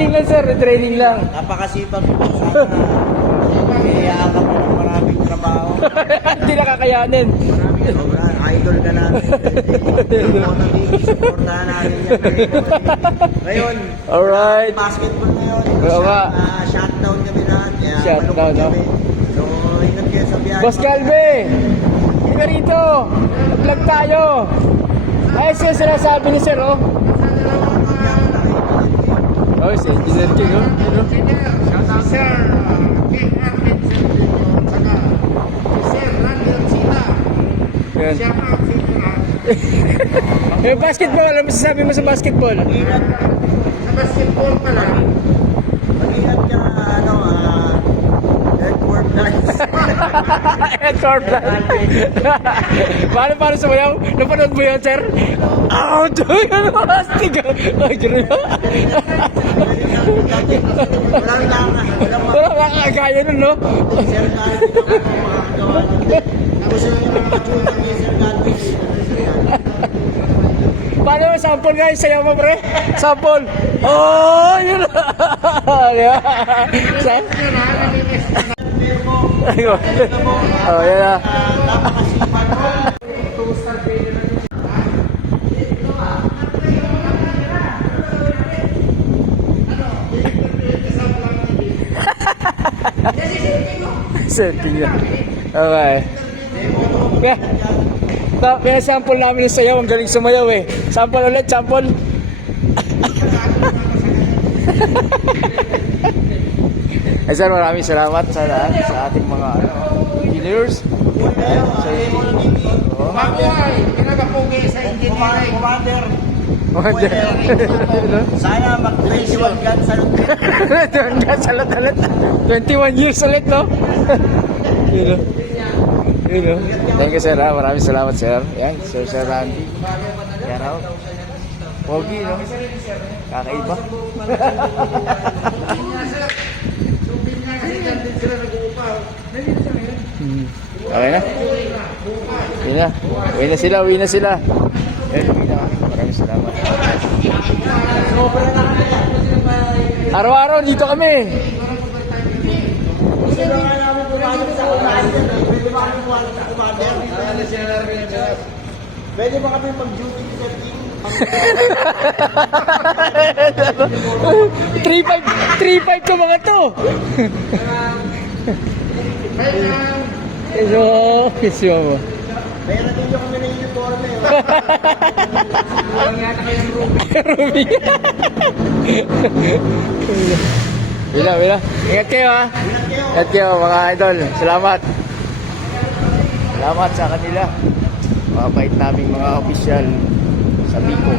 Training lang sir, training lang. Napakasipag po. Sana iyaaka pa ng maraming trabaho. Hindi nakakayanin. Sobra, idol ka namin. Moto TV, supportahan namin yan. Ngayon, Alright. basketball ngayon. Oo nga. Shutdown kami lahat. Kaya Shutdown, malungkot no? kami. So, ingat kayo sa biyahe. Boss Galve, ka rito. Vlog tayo. Ayos yung sinasabi ni sir, oh. Oh, si Engineer King, oh. Si Sir King Arvin Sergio, saka si Sir Randall Sina. Yan. Shout out sa inyo lahat. Yung basketball, ano masasabi mo sa basketball? Sa basketball pala, Mag-ingat ka, earthworm guys. Edward Paano sumayaw? Napanood mo yun, sir? Ouch! Ano astig? Ay, gano'n ba? Walang nakakagaya nun, no? Sir Calvin, makakagawa nun. Tapos yung mga junior ni Sir Calvin. Paano mo sample guys? Sayaw mo, pre? Sample! Oh, yun! Ayun. Oh, yan na. Setting yun. Okay. Yeah. May sample namin yung sayaw. Ang galing sumayaw eh. Sample ulit, sample. Eh sir, maraming salamat sa lahat, sa ating mga engineers. mabuhay, pinagapugi sa engineering. Commander, Ano? sana mag-21 gun sa Salat-salat. 21 years ulit, no? Yun, no? Yun, no? Thank you, sir. Maraming salamat, sir. Yan, Sir Randy. Yan, out. Pogi, no? Kakaiba. Okay na? Yun na. Uwi na sila, uwi na sila. Yan, uwi na kami. Maraming salamat. Araw-araw, dito kami. Pwede ba kami mag-duty sa team? 3-5 to mga to. Kisyo mo. Kaya natin yung kami na uniform eh. Ruby. Bila. Ingat kayo, ha. Ingat kayo, mga idol. Salamat. Salamat sa kanila. Mga bait naming mga opisyal sa Bicol.